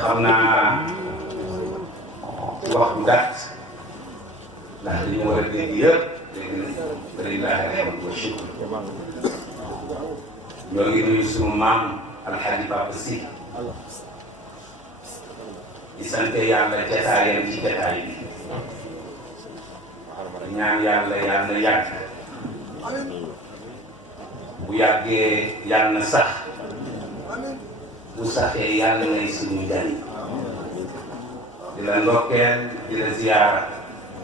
xam naa ci wax bu gàtt ndax li ñu war a dégg yëpp dégg nañ walillahi alhamdu wa shukr. ñoo ngi nuyu sunu maam Alxaaji Papa Si di sant yàlla jataayam ci jataay bi di ñaan yàlla yàlla na yàgg bu yàggee yàlla na sax bu saxee yàlla nay suñu njariñ di la ndokkeel di la ziyaara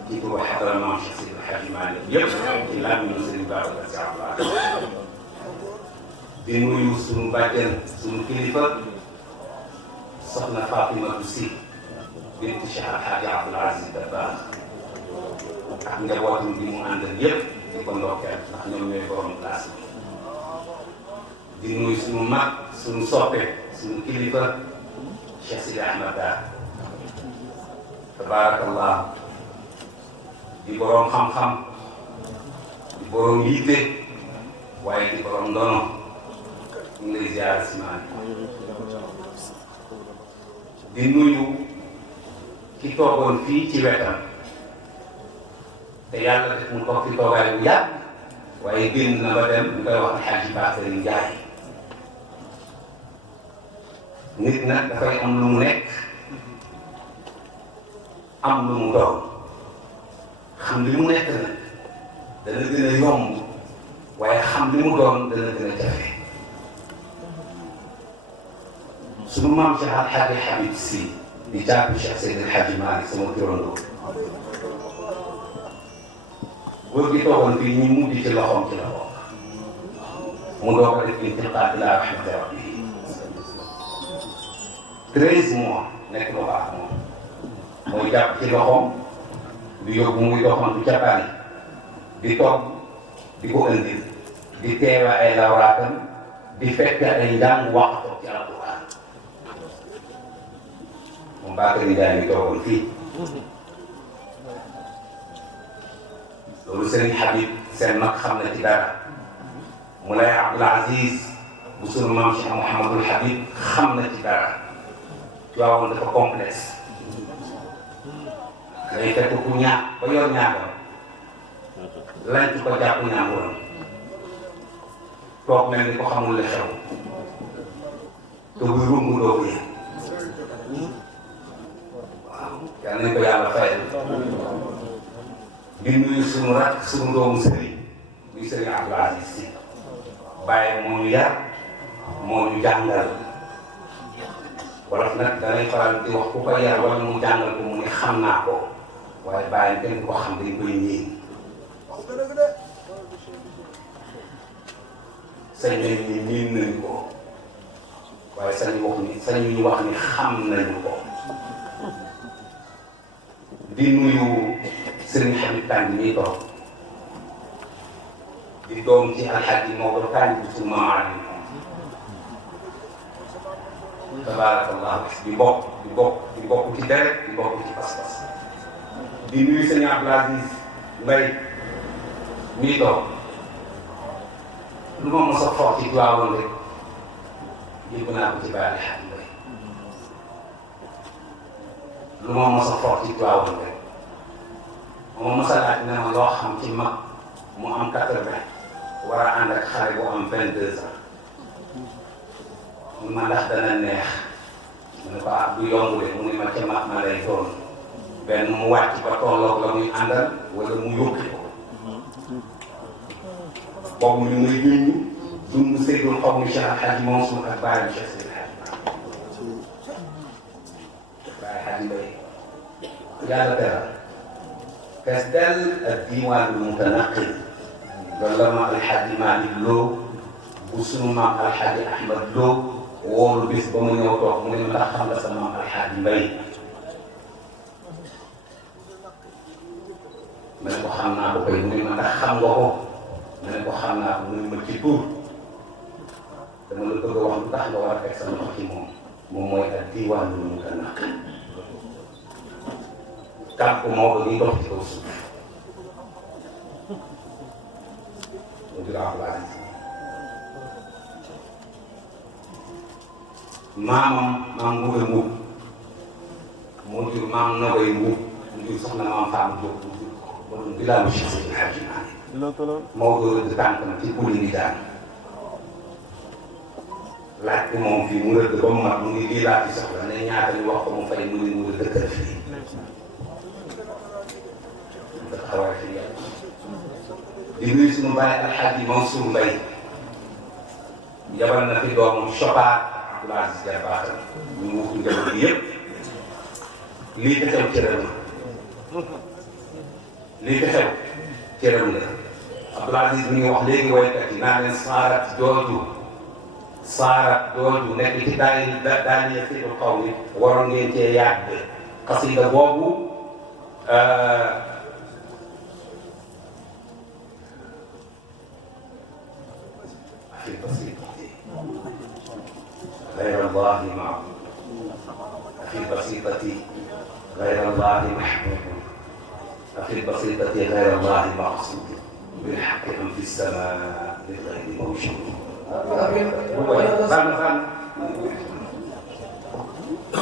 ci turu xadara maam Cheikh Seydi El Hadji Malick yëpp ci làmmiñu Sëriñ Babacar Sy Abdoul di nuyu suñu bàjjen suñu kilifa soxna Fatimatu Si bint Cheikh El Hadji Abdoul Aziz Dabakh ak njabootam bi mu àndal yëpp di ko ndokkeel ndax ñoom ñooy borom place bi di nuyu suñu mag suñu soppe suñu kilifa Cheikh Sidi Ahmed Dar tabaarakallah di borom xam-xam di borom yitte waaye di borom ndono ñu ngi lay ziar si maa di nuyu ki toogoon fii ci wetam te yàlla def mu toog fi toogaay bu yàgg waaye génn na ba dem ñu koy wax Alxaaji Bakary Njaay nit nag dafay am lu mu nekk am lu mu doon xam li mu nekk nag dana gën a yomb waaye xam li mu doon dana gën a jafe sunu maam Cheikh Al Hadji Habib Sy di jàpp Cheikh Seydi El Hadji Malick sama turandoo góor gi toogoon fii ñu mujj ci loxoom ci la bokk mu doog a def intiqaal ila rahmati rabbihi 13 mois nekk lu baax moom mooy jàpp ci loxoom di yóbbu muy doxantu ca Paris di togg di ko indil di teewa ay lawraatam di fekk ay njàng waxtoo ci alquran moom Bakary Ndiaye mi toogoon fii loolu Serigne Habib seen mag xam na ci dara Moulay Abdoul Aziz bu sunu maam Cheikh Mouhamadul Habib xam na ci dara Tiwaawan dafa complexe day fekk ku ñaax ba yor ñaaxam lañ ci ko jàpp ñaaxuram toog mel ni ko xamul la xew te buy rumb doo ko yëg waaw yal nañ ko yàlla fayal di nuyu suñu rak suñu doomu sëriñ muy sëriñ Abdoul Aziz Sy bàyyi moo ñu yar moo ñu jàngal wolof nag danay faral di wax ku ko yar wala mu jàngal ko mu ne xam naa ko waaye bàyyi kenn ko xam dañ koy ñëw sañ nañ ni miin nañu ko waaye sañu ñu wax ni xam nañu ko di nuyu Serigne Habib Kandji mi toog di doom ci Alxaaji Maodo Kandji bu sunu maam tabaarakallah di bokk ci deret di bokk ci pas-pas di nuyu sëñ Abdoul Aziz Mbaye mi toog lu ma mos a foog ci Tiwaawan rek yëg naa ko ci Baye Alxaaji Mbaye lu ma mos a foog ci Tiwaawan rek moom mos a laaj ne ma loo xam ci mag mu am 80 war a ànd ak xale bu am 22 ans mun ma ndax dana neex mu ne ko ah du yomb de mu ne ma ca mag ma lay doon benn mu wàcc ba tolloog la muy àndal wala mu yóbbu ko boobu ñu ngi junj dund Seydul Xawmi Cheikh Al Hadji Mansour ak Baye Cheikh Seydi El Hadji Baye Hadji Mbaye yàlla teral fees dell ak diiwaanul mutanaqil loolu la ma Alxaaji Malick Lo bu sunu maam Alxaaji Ahmad Lo woolu bis ba mu ñëw toog mu ne ma ndax xam nga sa maam Alxaaji Mbaye ma ne ko xam naa ko koy mu ne ma ndax xam nga ko ma ne ko xam naa ko mu ne ma ci tur dama la bëgg a wax lu tax nga war a fekk sa loxo ci moom mooy ak diiwaanul mutanaqil kàmp moo ko ñuy dox ci kaw suuf mu di Abdoul Aziz maamam maam Nguuda Mbuub moo jur maam Nogoy Mbuub mu jur soxna maam Faamu Jóob mu jur ko ba doon bilaalu Cheikh Seydi Hadji Malick Maodo rëdd tànkam ci kuli bi daan laaj ko moom fii mu rëdd ba mu mat mu ngi lii laa fi soxla ne ñaata ñu wax ko mu fay mu ne mu dëkkal fii dafa xaw a fi yàlla di nuyu suñu bàyyi Alxaaji Mansour Mbaye yabal na fi doomam Chopaat Abdoul Aziz Dabakh ñu wutu njaboot bi yëpp lii fi xew cëram la lii fi xew cëram la Abdoul Aziz mi ngi wax léegi waykat yi naa leen saarat jooju nekk ci daal ya fiitul xaw mi waroon ngeen cee yàgg xasida boobu في البسيطة غير الله معبود في البسيطة غير الله محبوب في البسيطة غير الله مقصود بالحق من في السماء للغير موجود فن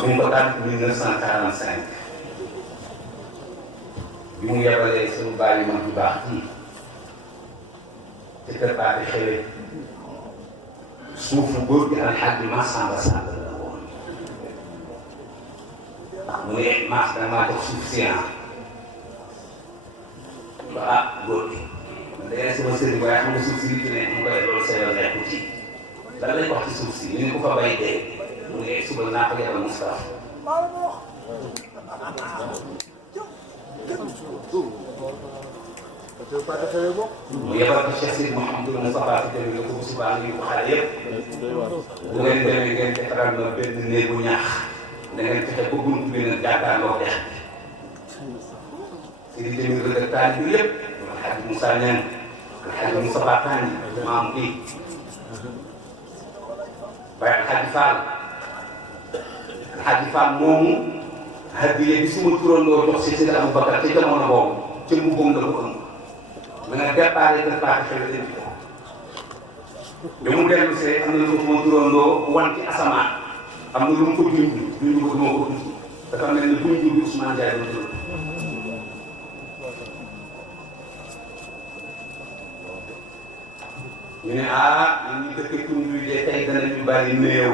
من بطن 1945 bi mu yebalee suñu bàyyi mag bu baax ci kër Paate Xewe suufu góor gi Alxaaji Masamba Sall la woon mu ne Mas da maa jox suuf si ba góor gi man de sama sëriñ waaye xam nga suuf si li ci ne mu koy loolu sa yoon nekku ci lan lañ wax ci suuf si ñu ne ko fa bay dee mu ne suba naa ko yebal Moustapha mu yebal ko Cheikh Sidi Mouhamadou Moustapha si tamit la ko bu subaa ngi ko xale yëpp bu ngeen demee ngeen defaral ma benn néegu ñaax da ngeen fexe ba buntu bi nag jàkkaarloo dex si di tamit rëdd taal bi yëpp Alxaaji Moussa Niang Alxaaji Moustapha Kani maam kii Baye Alxaaji Fall Alxaaji Fall moomu hadiya bi suma turandoo jox si Seydi Aboubacar ca jamono boobu ca mbubbam la ko ëmb ma nga déparé kër Paate Xewe indi ko bi mu dellu see am na lu ko suma turandoo wan ci asamaan am na lu mu ko junj ko duma ko tudd dafa mel ni junj bi Ousmane Ndiaye doon tudd ñu ne ñun ñu dëkk tund wi de tey danañu bari néew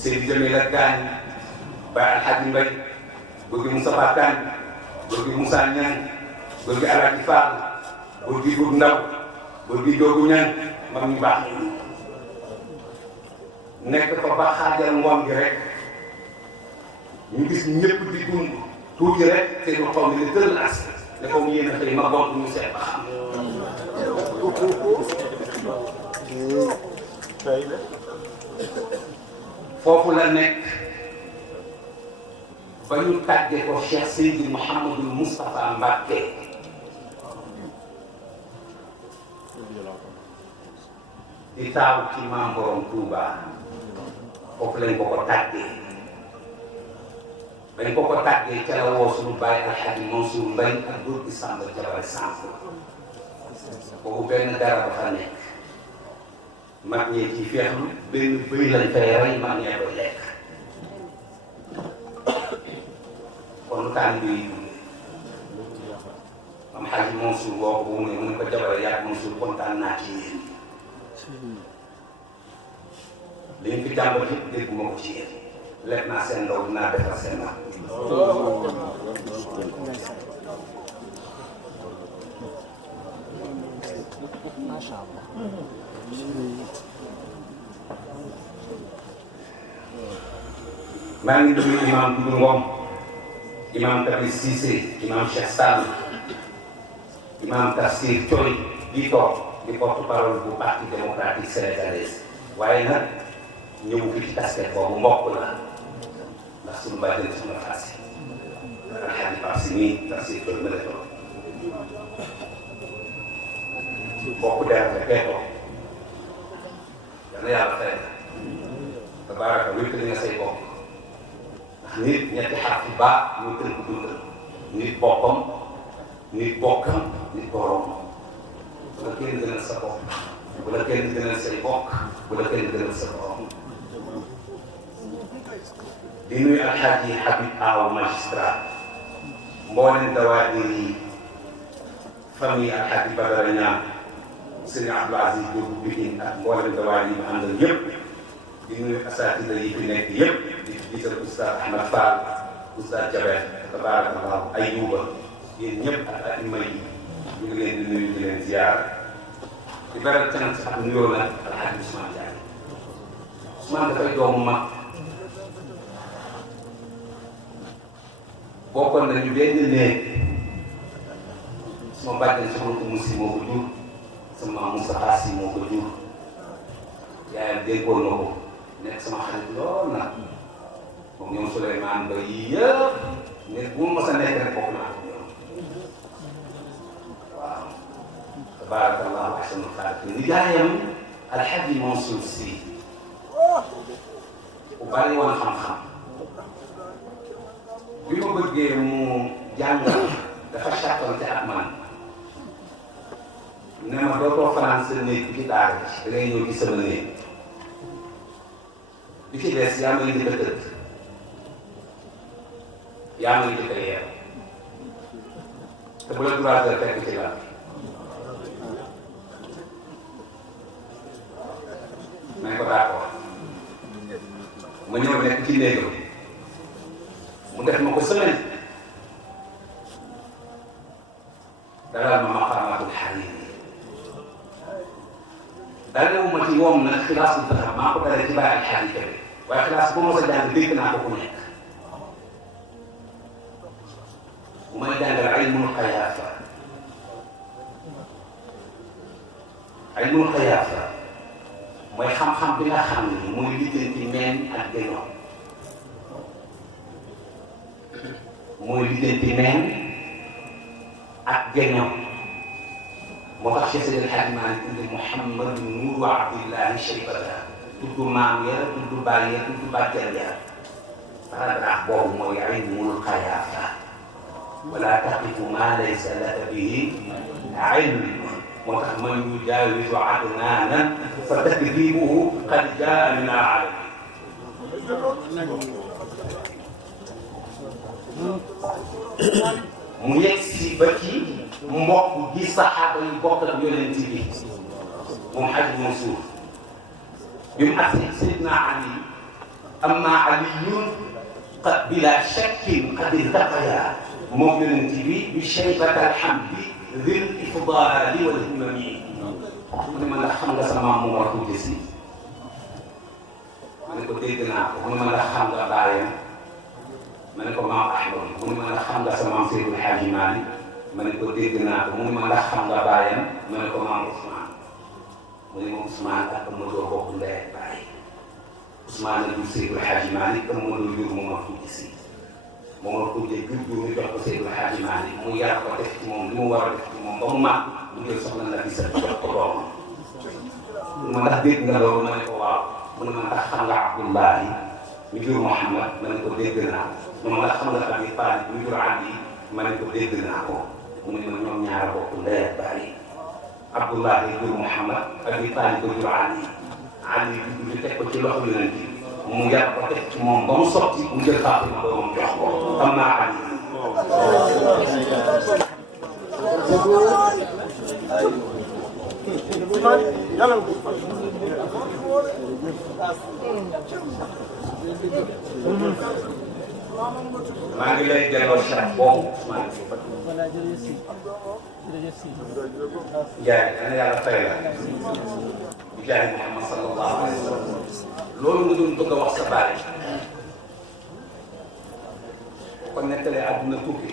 Seydi Jamil ak Gaañ Baye Alxaaji Mbay góor gi Moustapha Kane góor gi Moussa Niang góor gi Alaaji Fall góor gi Doudou Ndaw góor gi Doogu Ñang mag ñu baax nekk fa ba xaajal ngoon gi rek ñu gis ñëpp di dund tuuti rek seen xaw mi ne tëral as ne ko yéen a xëy ma bokk ñu seet ba xam foofu la nekk ba ñu tàggee ko Cheikh Seydi Mouhamadou Moustapha Mbacké di taaw ci maam Borom Touba foofu lañ ko ko tàggee bañ ko ko tàggee ca la woo suñu bàyyi Alxaaji Mansour Mbaye ak góor gi Samba Jabal Samb boobu benn dara ba fa nekk mag ñee ci feexlu benn bëy lañ fay rey mag ñee koy lekk kon lu taan bi am Xaaji Mansour woo ko mu ne ko Jabal yaag Mansour kontaan naa ci yéen li ñu fi jàmbat yëpp dégguma ko ci yéen lekk naa seen ndaw dinaa defar seen mag macha allah maa ngi nuyu imam Doudou Ngom imam Kabir Cissé imam Cheikh Sall imam Tafsir Thioy di toog di porte-parole bu parti démocratique sénégalais waaye nag ñëw fi ci casquette boobu mbokk la ndax suñu bàjjen suñu faasi alxaaji Pape Si nii Tafsir Thioy ma la toog mbokk deret la kee toog dana yàlla fay tabaraka wéttali nga say bopp nit ñetti xaraf yu baax ñu tënk dundal nit boppam nit bokkam nit borom nga kenn gënal sa bopp bu la kenn gënal say bokk bu la kenn gënal sa borom. di nuyu alxaaji Habib Aw magistrat mboolem dawaadir yi famille alxaaji Badara Ñaan Sëriñ Abdou Aziz Diop Pikine ak mboolem dawaadir yi ma àndal yëpp di nuyu asaatida yi fi nekk yëpp di jiital oustaz Ahmad Fall oustaz Jabel tabarakallahu Ayuba yéen ñëpp ak aima yi ñu ngi leen di nuyu di leen ziyaar di beral cant ak nuyoo nag alxaaji Ousmane Diagne Ousmane dafay doomu mag bokkoon nañu benn néeg sama bàjjen soxna Umu Si moo ko jur sama Moustapha Si moo ko jur yaayam déggoon na ko nekk sama xarit lool nag moom ñoom Souleymane Ba yii yëpp nekk bu ma mos a nekk rek bokk naa ko ñoom waaw tabarakallahu ahsanul xaaliqiin nijaayam Alxaaji Mansour Si ku bari woon xam-xam bi ma bëggee mu jàngal dafa chàppante ak man ne ma dootoo fanaan sa néeg bi ci daara ji da ngay ñëw ci sama néeg bi ci des yaa may njëkk a tëdd yaa may njëkk a yeew te bu la 3 heures fekk ci lal ma ne ko d'accord ma ñëw nekk ci néegam mu def ma ko semaine dalal ma maqaamaatul xariir dalewuma ci moom nag xilaas bu taxaw maa ko dalee ci bàyyi alxaari kebe waaye xilaas bu ma sa jàng dégg naa ko ku nekk bu may jàngal ilmul xayaafa ilmul xayaafa mooy xam-xam bi nga xam ni mooy lijjanti meen ak génnoon mooy lijjanti meen ak génnoon moo tax Cheikh Seydi El Hadji Malick indi Mouhamad Nour Abdillahi Cheybata tudd maam ya tudd baay ya tudd bàjjan ya paragraphe boobu mooy ilmul xayaafa wala taqifu ma laysa laka bihi ilm moo tax man yujaawizu adnaanan fa takdibuhu qad jaa min al-alamin mu yegg si ba ci mbokk gi saxaaba yi bokk ak yonent bi moom Hajj Mansour bi mu agsi Seydina Ali amma aliyun qad bila shakkin qad iltaqaya moom yonent bi shaybata alhamdi dhil ifdali wal himami mu ne ma ndax xam nga sa maam Momar Khoudia Sy ma ne ko dégg naa ko mu ne ma ndax xam nga baayam ma ne ko maam Ahmad mu ne ma ndax xam nga sa maam Seydil Hadji Malick ma ne ko dégg naa ko mu ne ma ndax xam nga baayam ma ne ko maam Ousmane mu ne ma Ousmane ak Amadou bokk ndey ak baay Ousmane la jur Seydil Hadji Malick Amadou jur Momar Khoudia Sy Momar Khoudia jur ñu jox ko Seydil Hadji Malick mu yar ko def ci moom li mu war a def ci moom ba mu màgg mu jël soxna la di sa jox ko doomam mu ne ma ndax dégg nga loolu ma ne ko waaw mu ne ma ndax xam nga Abdullahi mu jur Mouhamad ma ne ko dégg naa ko ma ndax xam nga Abi Talib mu jur Ali ma ne ko dégg naa ko mu ne ma ñoom ñaar bokk ndey ak baay Abdullahi jur Mouhamad Abi Talib ko jur Ali Ali ñu teg ko ci loxo yonent bi mu yar ko teg ci moom ba mu sotti mu jël Fatima doomam jox ko xam naa Ali maa ngi lay delloo chat boobu Ndiaye dana yàlla fay la bu jaay Muhammad sallallahu alayhi wa sallam loolu nga doon bëgg a wax sa baay kon nettalee àdduna tukki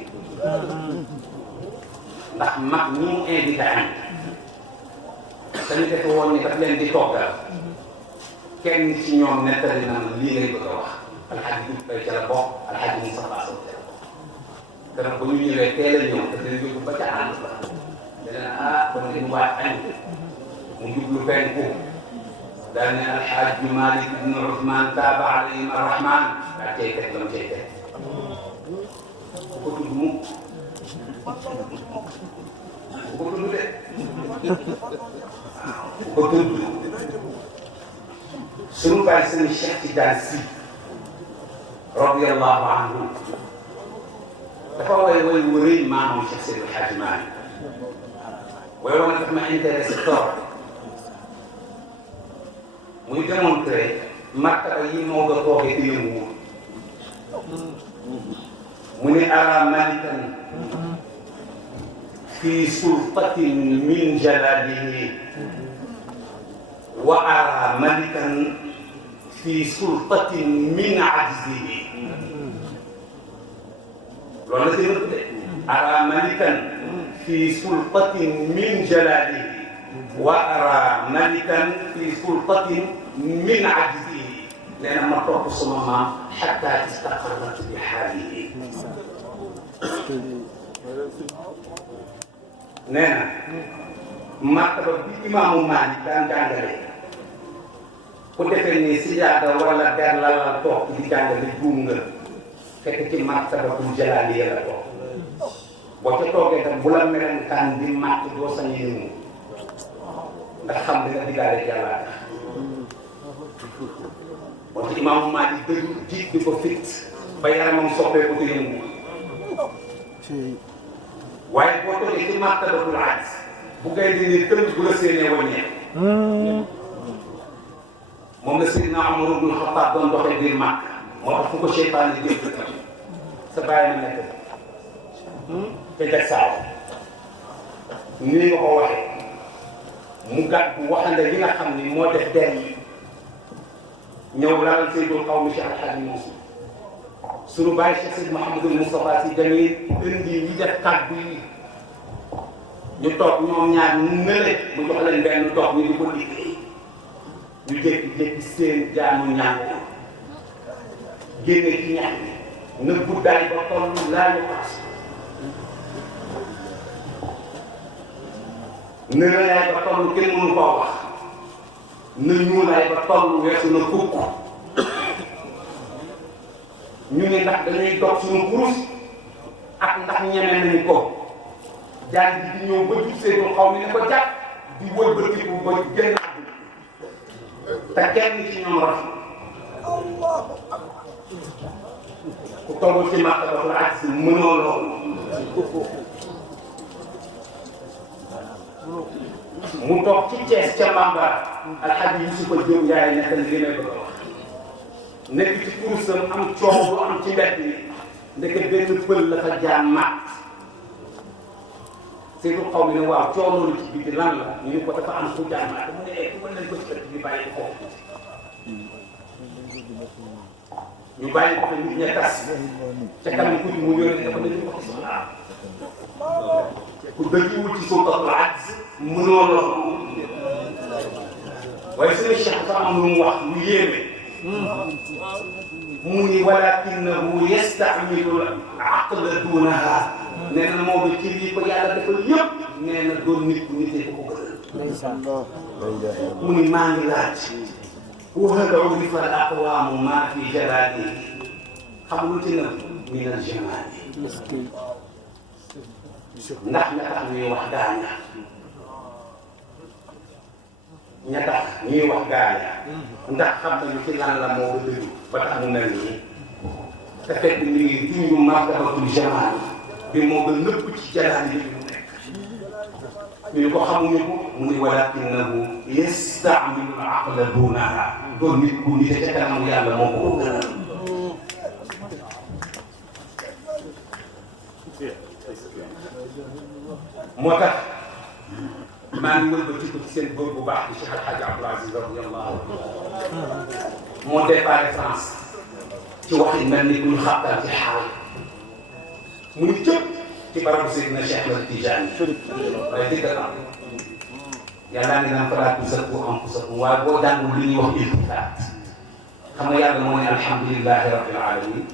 ndax mag ñi mu invité añ dañu defe woon ni daf leen di toggal kenn ci ñoom nettali na lii ngay bëgg a wax alxaaji Diouf Faye ca la bokk alxaaji Moustapha Sow ca la bokk keroog ba ñu ñëwee teel a ñëw daf leen yóbbu ba ca ànd ba dana kon ngeen waaj añ mu jublu penku daal ne alxaaji Malick ibn Ousmane taaba alayhim arrahman daa cay teg lam cay teg bu ko tudd mukk bu ko tudd de ku ko tudd suñu bàyyi sëñ Cheikh Tidiane Sy radiyallahu anhu dafa way wu rëy maamam Cheikh Seydou Hadji Malick way woon daf ma intéressé trop muy démontré martaba yi moo nga toogee di yëngu mu ne ara malikan fi sultatin min jalalihi wa ara malikan fi sultatin min ajzihi loolu la ci nëpp de ara malikan fi sultatin min jalalihi wa ara malikan fi sultatin min ajzihi nee na ma topp sama maam xataa istaqarrat bi xaalihi nee na martaba bi imaamu Maalik daan jàngale ku defee ni sijaada wala der la la toog di jàngale juum nga fekk ci martabatul jalaaliya la toog boo ca toogee tam bu la melenkaan di màtt doo sañ yëngu ndax xam li nga diggaale yàlla tax boo ci imaamu Maalik dëgg jiit di ko fit ba yaramam soppee ko yëngu waaye boo toogee ci martabatul aajz bu ngay di ni tënk bu la séenee wàññeeku moom la Seydina Umar ibn Xattaab doon doxee biir màkk moo tax fu ko seytaane dégg sa bàyyi ma nekk te jag saaw nii nga ko waxee mu gàtt bu waxande li nga xam ni moo def der yi ñëw laal Seydul Qawmi Cheikh Al Hadji Mansour sunu bàyyi Cheikh Seyd Mouhamadul Moustapha Sy dañuy indi ñi def kàddu yi ñu toog ñoom ñaar ñu nële mu jox leen benn toog ñu di ko liggéey ñu jékki-jékki seen jaanu ñaan génne ci ñax bi na guddaay ba toll laa ñu paas na rëyaay ba toll kenn mënu koo wax na ñuulaay ba toll weesu na kukk ñu ne ndax dañuy dog suñu kurus ak ndax ñeme nañu ko jaan bi di ñëw ba jub seetu xaw mi ne ko jàpp di wëlbatiku ba génn te kenn ci ñoom rafet ku toll ci martabatul aajz mënoo loolu mu toog ci Thiès ca Bambara Alxaaji Yusufa Jóob Njaay nekk li may bëgg a wax nekk ci kurusam am coow bu am ci mbedd mi ndeke benn pël la fa jaan maat Seydou xaw mi ne waaw coow loolu ci biir lan la ñu ne ko dafa am fu jaan maat mu ne dugal nañ ko ci ëtt bi bàyyi ko ñu bàyyi ko nit ña tas ca kanam tuuti mu yónnee dafa nañu ko ci soxla ku dëggiwul ci sultatul aajz mënoo loolu waaye suñu Cheikh dafa am lu mu wax lu yéeme mu ni walakinahu yastamilu aqla dunaha nee na moo ci lii ko yàlla dafa yëpp nee na doon nit ku nitee ko ko gënal mu ni maa ngi laaj وهل عرف الأقوام ما في جلاله xamultina min al jamaali ndax ña tax ñuy wax gaaña ña tax ñuy wax gaaña ndax xam nañu ci lan la moo ko dëgg ba tax mu mel nii te fekk mi ngi junju martabatul jamaal bi moo gën nëpp ci jalaali bi mu nekk ñu ko xamuñu ko mu ni walakinahu yastamilu al aqla dunaha doon nit ku nite ca kanam yàlla moo ko gënal moo tax maa ngi wëlbati ko ci seen góor bu baax di Cheikh El Hadj Abdoul Aziz radiyallahu anhu moo déparé France ci waxi mel ni kuñ xàttal ci xaal mu ngi jëpp ci barabu Seydina Cheikh Ahmed Tidiane waaye dëgg la yàlla ngi naan falaa tuzakku anfusakum waaye boo jàngul li ñuy wax iltifaat xam nga yàlla moo ne alhamdulillahi rabbil alamin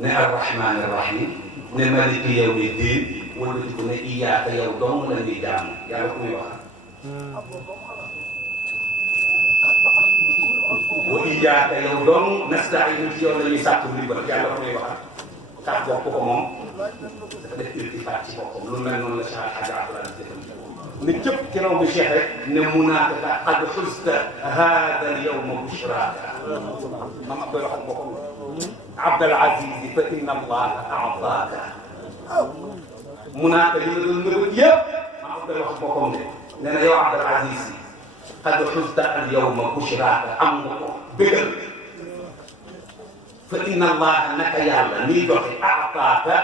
ne arrahmani arrahim ne maliki yawmi diin wala di ko ne iyaaka yow dong la ñuy jaamu yàlla ku muy wax wa iyaaka yow dong nasta'iin ci yow la ñuy sàkku ndimbal yàlla ku muy wax tax bopp ko moom dafa def iltifaat ci boppam lu mel noonu la Cheikh El Hadj Abdoul Aziz ne cëpp ci raw bu Cheikh rek ne munaaka qad xusta hada al yawma bushraaka mam Abdul wax ak boppam Abdul Aziz fa inna allaha a'taaka munaaka li nga doon nëbët yëpp mam Abdul wax ak boppam de nee na yow Abdul Aziz qad xusta al yawma bushraaka am nga ko bégal fa inna allaha naka yàlla miy joxe a'taaka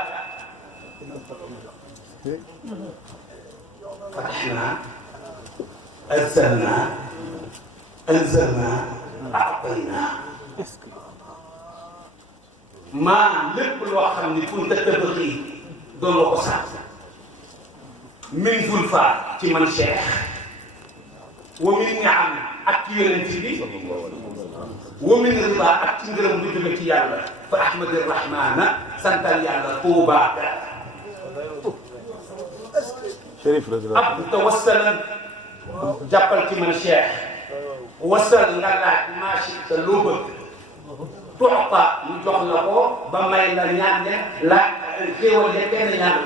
فتحنا أنزلنا أعطينا ما lépp loo xam ni kunta tabghi doon la ko sax min zulfa ci man Cheikh wa min ni'am ak ci yonent bi wa min riba ak ci ngërëm lu jóge ci yàlla fa ahmadi rahmana santal yàlla tuubaaka Chérif ab tawassalan jàppal ci man Cheikh wasal nga laaj maashi te loo bëgg tuuta ñu jox la ko ba may la ñaan ne la xéewal ya kenn ñaan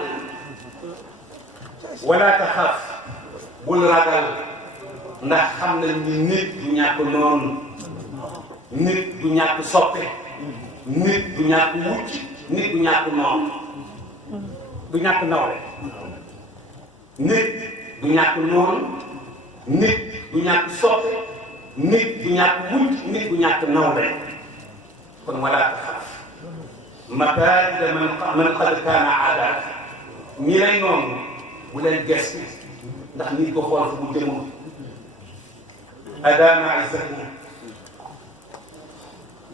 wala taxaf bul ragal ndax xam nañ ni nit du ñàkk noonu nit du ñàkk soppe nit du ñàkk wucc nit du ñàkk noonu du ñàkk nawle nit du ñàkk noonu nit du ñàkk soppe nit du ñàkk wucc nit du ñàkk nawle kon wala taxaf makaarida man qad kaana aadaak ñi lay noonu bu leen gëstu ndax nit ko xool fu mu jëmoon adaama izzati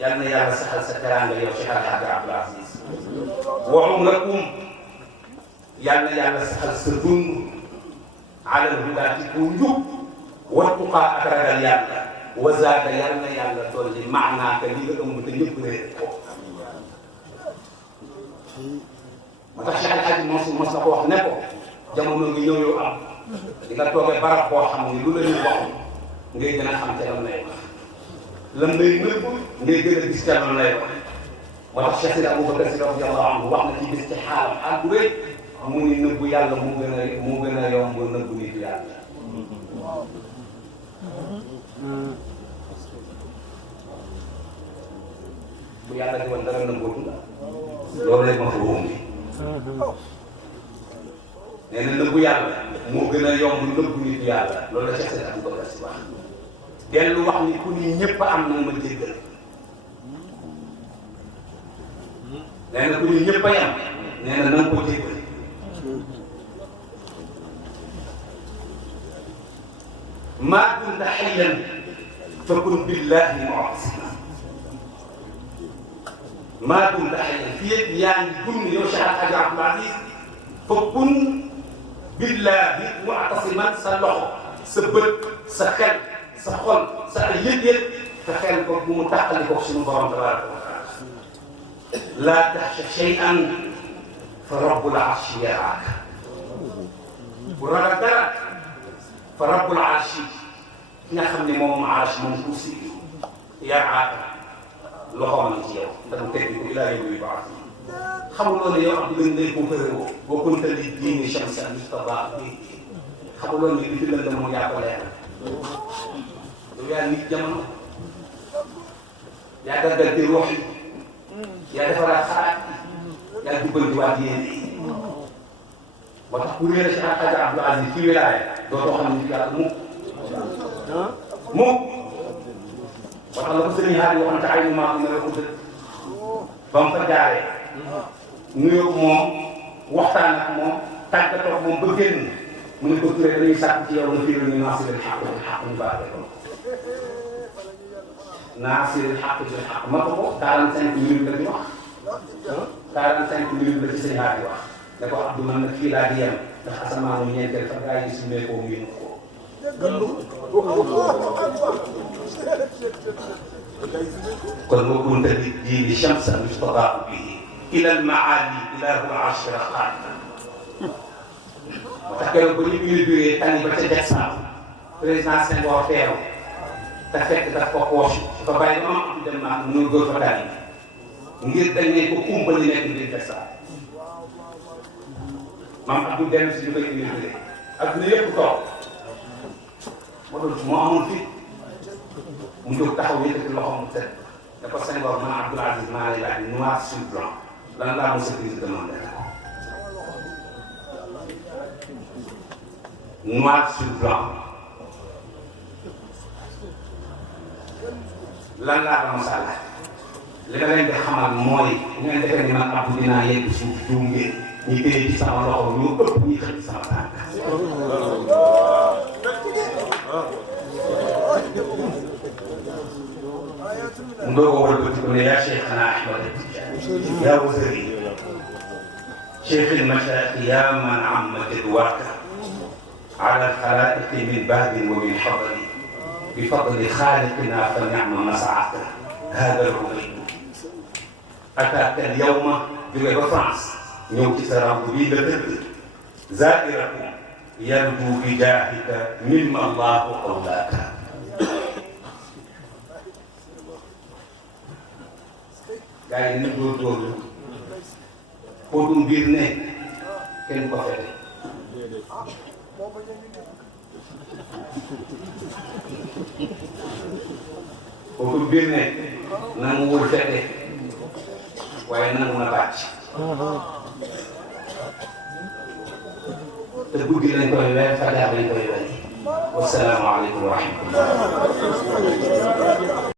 yal na yàlla saxal sa teraanga yow Cheikh El Hadj Abdoul Aziz wa umrakum yal na yàlla saxal sa dund ala huda ci ku njub wa tuqaa ak ragal yàlla wa zaada yal na yàlla dolli maanaaka li nga ëmb te ñëpp réer ko moo tax Cheikh El Hadj mos na ko wax ne ko jamono ngi ñëw yow am di nga toogee barab boo xam ni lu la ñu wax ngay gën a xam te lam lay wax lam lay nëbb ngay gën a gis te lam lay wax moo tax Cheikh Sidi Aboubacar Si radiyallahu anhu wax na ci bis ci xaalam xaal bu rëy mu ni nëbbu yàlla mu gën a yomb nëbbu nit yàlla bu yàlla di woon dara nëbbootu la loolu rek ma fa wóom bi nee na nëbbu yàlla moo gën a yomb nëbbu nit yàlla loolu la Cheikh Sidi Aboubacar Si wax dellu wax ni ku ni ñëpp am na ma jéggal nee na ku ni ñëpp a yam nee na na nga ko jéggal maa kunta hayyan fakun billahi mu'tasiman maa kunta hayyan fii yaa ngi dund yow Cheikh El Hadj Abdoul Aziz fakun billahi mu'tasiman sa loxo sa bët sa xel sa xol sa ay yëg-yëg sa xel ko bu mu tàqali ko suñu borom tabaraka wa taala laa taxsha shay'an fa rabbul arshi yaraaka bu ragal dara fa rabbul arshi ki nga xam ne moom arsh moom kursi yaraaka loxoom na ci yow ndax mu teg ko ilaa yawmi yub'ath xamuloo ne yow am dinañ lay ko kërëwoo boo kunta li diini shamsi an yustaba bi xamuloo ne li fi lëndëm mu yaa ko leeral yow yaa nit jamono yaa gàggal di wax yi yaa defaraat xalaat yi yaa jubbantiwaat yéen yi moo tax ku réer Cheikh El Hadj Abdoul Aziz ci wilaaya dootoo xam ne yàlla mukk moo tax la ko sëriñ Haadi waxoon te ay nu maam ne la ko dëkk ba mu fa jaaree nuyoo moom waxtaan ak moom tàggatoo ak moom ba génn mu ne ko turee dañuy sàkk ci yow nga fi ñu naasiril xaq bil xaq ñu baaxee ko naasiril xaq bil xaq ma ko 45 minutes la di wax 45 minutes la ci sëriñ Haadi wax ne ko Abdou man nag fii laa di yem ndax asamaanu ñeenteel fa gaa yi sumee koo miin ko kon wa kunta li diini shamsan yustadaa'u bihi ila al-maali ilaahu al-arshi raqaat moo tax keroog ba ñu inauguré tani ba ca Jaksaaw président Senghor teew te fekk daf ko poche fa bàyyi ba ma am dem naa mu góor fa tani ngir dañ ne ko kumpali nekk biir Jaksaaw maam Abdou dellu si ñu koy inauguré adduna yëpp toog moo amoon fit mu jóg taxaw yëkkati loxoom mu set ne ko Senghor man Abdoul Aziz maa lay laaj noir sur blanc lan laa mos a prise demandé noir sur blanc lan laa la mos a laaj li ma leen di xamal mooy ngeen defee ni man Abdou dinaa yegg suuf juum ngeen ñi téye ci sama loxo ñu ëpp ñi xëy ci sama tànk mu doog a wëlbati ko ne yaa Cheikhana Ahmad Tidiane yaa waziri Cheikh al-Mashaayikh yaa man amma jadwaaka ala al-xalaa'iqi min bahdin wa min hadari bi fadli xaaliqina fa ni'ma masaaka hada al-umayr ataaka al-yawma jóge ba France ñëw ci sa ramb bii nga tëdd zaa'irakum yarju bi jaahika mimma Allahu awlaaka gaa yi nit góorgóorlu xóotum biir ne kenn ko fete xóotum biir ne nanguwul fete waaye nangu na bàcc te guddi lañ koy weer fajar lañ koy weer wassalaamu aleykum wa rahmatullah